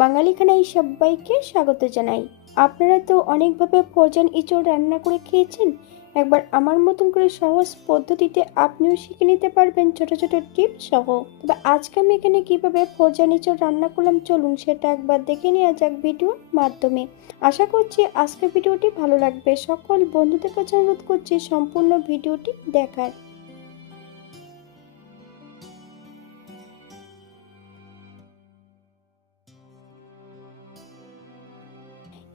বাঙালি খানায় সবাইকে স্বাগত জানাই। আপনারা তো অনেকভাবে ফ্রোজেন ইঁচড় রান্না করে খেয়েছেন। একবার আমার মতন করে সহজ পদ্ধতিতে আপনিও শিখে নিতে পারবেন ছোট ছোট টিপস সহ। তবে আজকে আমি এখানে কিভাবে ফ্রোজেন ইঁচড় রান্না করলাম চলুন সেটা একবার দেখে নেওয়া যাক ভিডিওর মাধ্যমে। আশা করছি আজকের ভিডিওটি ভালো লাগবে। সকল বন্ধুদের কাছে অনুরোধ করছি সম্পূর্ণ ভিডিওটি দেখার।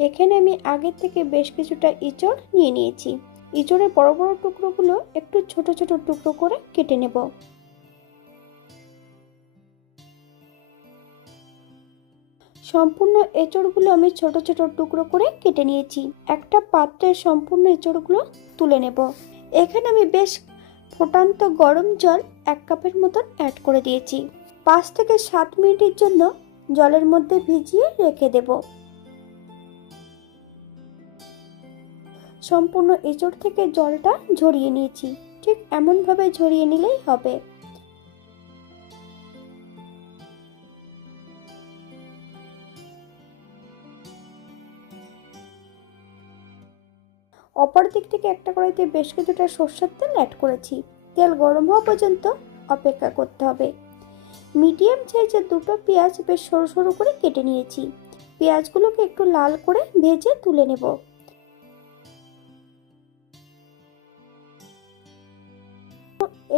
এখানে আমি আগের থেকে বেশ কিছুটা ইঁচড় নিয়ে নিয়েছি। ইঁচড়ের বড় বড় টুকরোগুলো একটু ছোট ছোট টুকরো করে কেটে নেব। সম্পূর্ণ এঁচড়গুলো আমি ছোট ছোট টুকরো করে কেটে নিয়েছি। একটা পাত্রে সম্পূর্ণ এঁচড়গুলো তুলে নেব। এখানে আমি বেশ ফুটান্ত গরম জল 1 কাপের মতন অ্যাড করে দিয়েছি। 5 থেকে 7 মিনিটের জন্য জলের মধ্যে ভিজিয়ে রেখে দেব। সম্পূর্ণ এঁচড় থেকে জলটা ঝরিয়ে নিয়েছি। ঠিক এমনভাবে ঝরিয়ে নিলেই হবে। অপর দিক থেকে একটা কড়াইতে বেশ কিছুটা সরষের তেল অ্যাড করেছি। তেল গরম হওয়া পর্যন্ত অপেক্ষা করতে হবে। মিডিয়াম সাইজের দুটো পেঁয়াজ বেশ সরু সরু করে কেটে নিয়েছি। পেঁয়াজগুলোকে একটু লাল করে ভেজে তুলে নেব।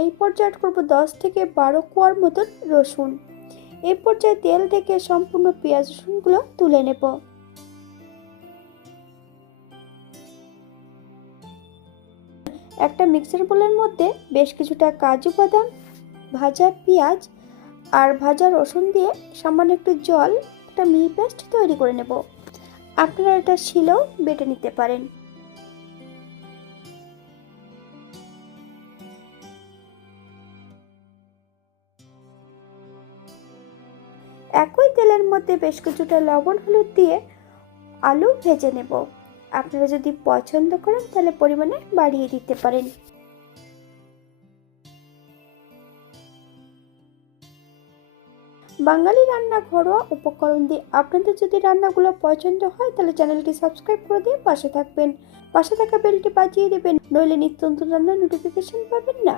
এই পর্যায়ে অ্যাড করব 10 থেকে 12 কোয়ার মতন রসুন। এই পর্যায়ে তেল থেকে সম্পূর্ণ পেঁয়াজ রসুনগুলো তুলে নেব। একটা মিক্সার বোলের মধ্যে বেশ কিছুটা কাজু বাদাম, ভাজা পেঁয়াজ আর ভাজা রসুন দিয়ে সামান্য একটু জল একটা মিহি পেস্ট তৈরি করে নেব। আপনারা এটা শিলেও বেটে নিতে পারেন। একই তেলের মধ্যে বেশ কিছুটা লবণ হলুদ দিয়ে আলু ভেজে নেব। আপনারা যদি পছন্দ করেন তাহলে পরিমাণে বাড়িয়ে দিতে পারেন। বাঙালি রান্না ঘরোয়া উপকরণ দিয়ে আপনাদের যদি রান্নাগুলো পছন্দ হয় তাহলে চ্যানেলটি সাবস্ক্রাইব করে দিয়ে পাশে থাকবেন। পাশে থাকা বেলটি বাজিয়ে দেবেন, নইলে নিত্য নতুন রান্নার নোটিফিকেশন পাবেন না।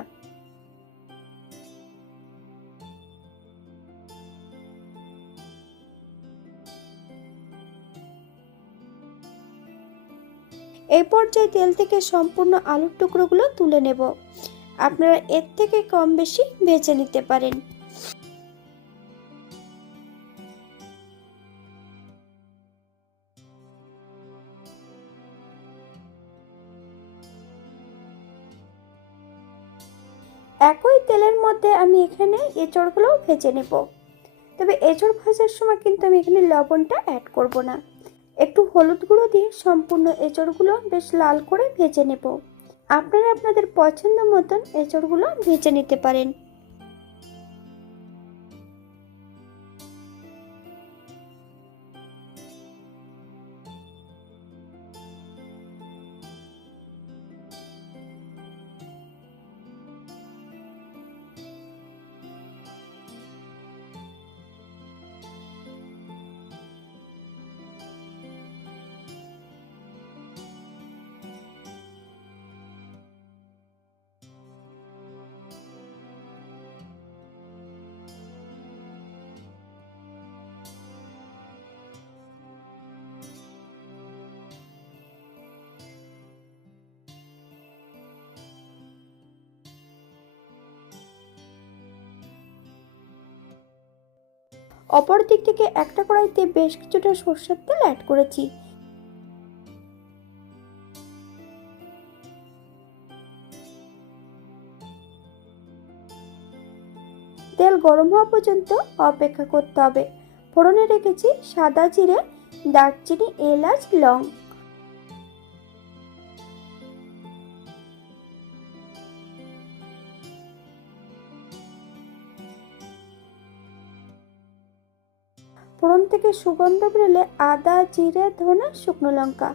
এই পর্যায়ে তেল থেকে সম্পূর্ণ আলুর টুকরোগুলো তুলে নেব। আপনারা এর থেকে কম বেশি ভেজে নিতে পারেন। একই তেলের মধ্যে আমি এখানে এঁচড়গুলোও ভেজে নেব। তবে এঁচড় ভাজার সময় কিন্তু আমি এখানে লবণটা অ্যাড করব না। একটু হলুদ গুঁড়ো দিয়ে সম্পূর্ণ এঁচড়গুলো বেশ লাল করে ভেজে নেব। আপনারা আপনাদের পছন্দ মতন এঁচড়গুলো ভেজে নিতে পারেন। অপর দিক থেকে একটা কড়াইতে বেশ কিছুটা সরষের তেল অ্যাড করেছি। তেল গরম হওয়া পর্যন্ত অপেক্ষা করতে হবে। ফোড়নে রেখেছি সাদা জিরে, দারচিনি, এলাচ, লং। ফোড়ন থেকে সুগন্ধ বেরোলে আদা, জিরে, ধনে, শুকনো লঙ্কা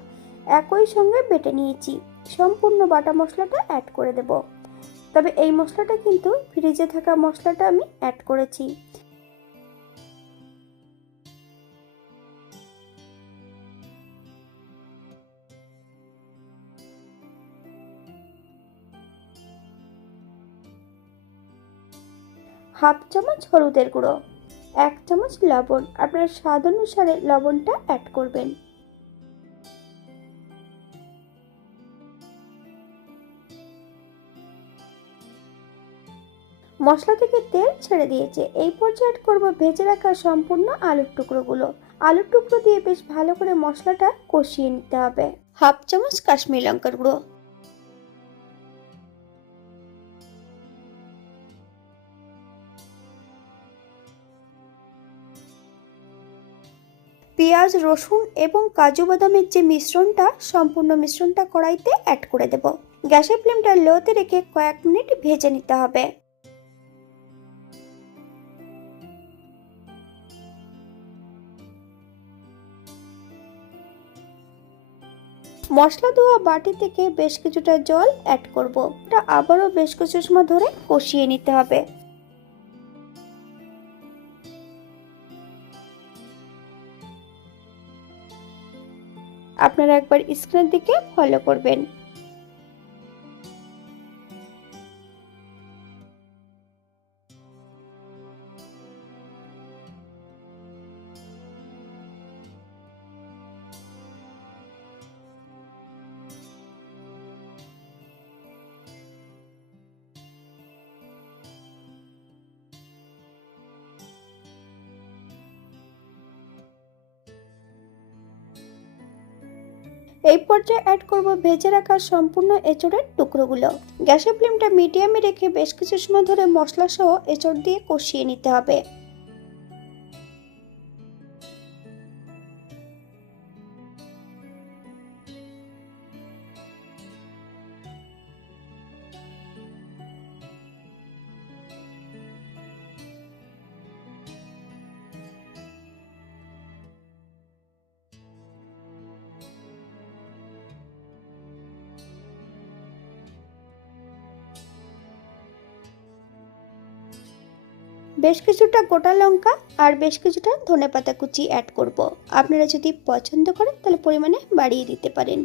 একই সঙ্গে বেটে নিয়েছি। সম্পূর্ণ বাটা মশলাটা অ্যাড করে দেব। তবে এই মশলাটা কিন্তু ফ্রিজে থাকা মশলাটা আমি অ্যাড করেছি। হাফ চামচ হলুদের গুঁড়ো, 1 চামচ লবণ। আপনার স্বাদ অনুসারে লবণটা অ্যাড করবেন। মশলা থেকে তেল ছেড়ে দিয়েছে। এই পর্যায়ে অ্যাড করব ভেজে রাখা সম্পূর্ণ আলুর টুকরোগুলো। আলুর টুকরো দিয়ে বেশ ভালো করে মশলাটা কষিয়ে নিতে হবে। হাফ চামচ কাশ্মীরি লঙ্কার গুঁড়ো, পেঁয়াজ, রসুন এবং কাজু বাদামের যে মিশ্রণটা, সম্পূর্ণ মিশ্রণটা কড়াইতে অ্যাড করে দেব। গ্যাসের ফ্লেমটা লোতে রেখে কয়েক মিনিট ভেজে নিতে হবে। মশলা ধোয়া বাটি থেকে বেশ কিছুটা জল অ্যাড করব। এটা আবারও বেশ কিছু সময় ধরে কষিয়ে নিতে হবে। আপনারা একবার স্ক্রিনের দিকে ফলো করবেন। এই পর্যায়ে অ্যাড করব ভেজে রাখা সম্পূর্ণ এঁচোড়ের টুকরোগুলো। গ্যাসের ফ্লেমটা মিডিয়ামে রেখে বেশ কিছু সময় ধরে মশলা সহ এঁচোড় দিয়ে কষিয়ে নিতে হবে। বেশ কিছুটা গোটা লঙ্কা আর বেশ কিছুটা ধনেপাতা কুচি অ্যাড করব। আপনারা যদি পছন্দ করেন তাহলে পরিমাণে বাড়িয়ে দিতে পারেন।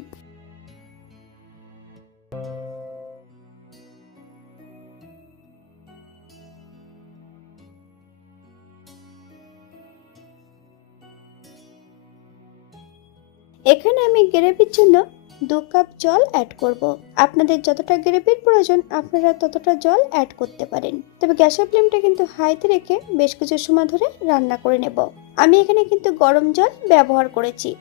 এখানে আমি গ্রেভির জন্য 2 কাপ জল অ্যাড করব। আপনাদের যতটা গ্রেভির প্রয়োজন আপনারা ততটা জল অ্যাড করতে পারেন। তবে গ্যাসের ফ্লেমটা কিন্তু হাইতে রেখে বেশ কিছু সময় ধরে রান্না করে নেব। আমি এখানে কিন্তু গরম জল ব্যবহার করেছি।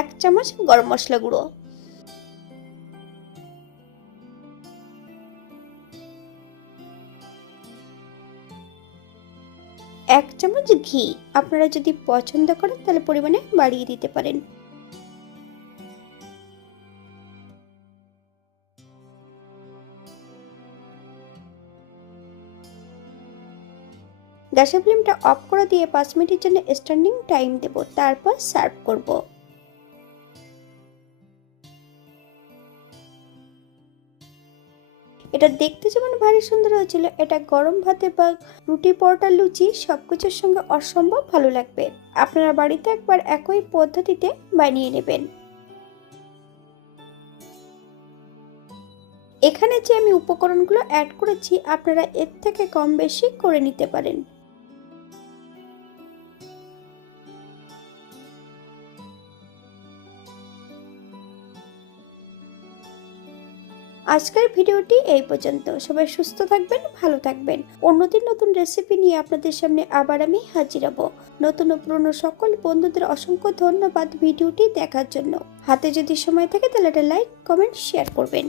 এক চামচ গরম মশলা গুঁড়ো, 1 চামচ ঘি। আপনারা যদি পছন্দ করেন তাহলে পরিমাণে বাড়িয়ে দিতে পারেন। গ্যাসের ফ্লেমটা অফ করে দিয়ে 5 মিনিটের জন্য স্ট্যান্ডিং টাইম দেব, তারপর সার্ভ করব। এটা দেখতে যেমন ভারী সুন্দর হয়েছিল, এটা গরম ভাতে বা রুটি, পরোটা, লুচি সবকিছুর সঙ্গে অসম্ভব ভালো লাগবে। আপনারা বাড়িতে একবার একই পদ্ধতিতে বানিয়ে নেবেন। এখানে যে আমি উপকরণগুলো অ্যাড করেছি আপনারা এর থেকে কম বেশি করে নিতে পারেন। আজকের ভিডিওটি এই পর্যন্ত। সবাই সুস্থ থাকবেন, ভালো থাকবেন। অন্যদিন নতুন রেসিপি নিয়ে আপনাদের সামনে আবার আমি হাজির হব। নতুন ও পুরনো সকল বন্ধুদের অসংখ্য ধন্যবাদ ভিডিওটি দেখার জন্য। হাতে যদি সময় থাকে তাহলে একটা লাইক, কমেন্ট, শেয়ার করবেন।